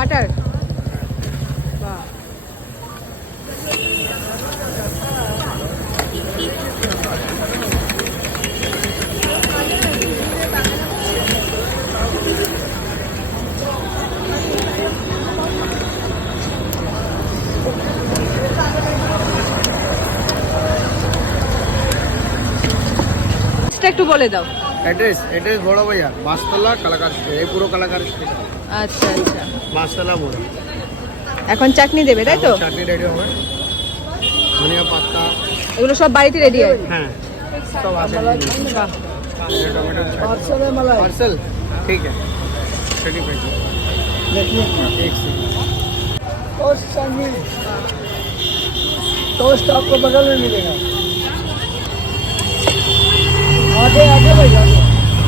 Butter, বাহ। একটু বলে দাও। एड्रेस बड़ा बाजार मासतला कलाकार स्ट्रीट, ये पूरा कलाकार स्ट्रीट। আচ্ছা আচ্ছা, मासतला बोला। এখন চাটনি দেবে তাই তো? चाटनी रेडी हो गई, धनिया पत्ता এগুলো সব बाড়িতে রেডি হয়? हाँ सब आते हैं। বাহ। टोमेटो पार्सल है, मलाई पार्सल, ठीक है 35 देखिए एक सेकंड। टोस्ट चाहिए, टोस्ट आपको बगल में मिलेगा। आगे आगे भैया।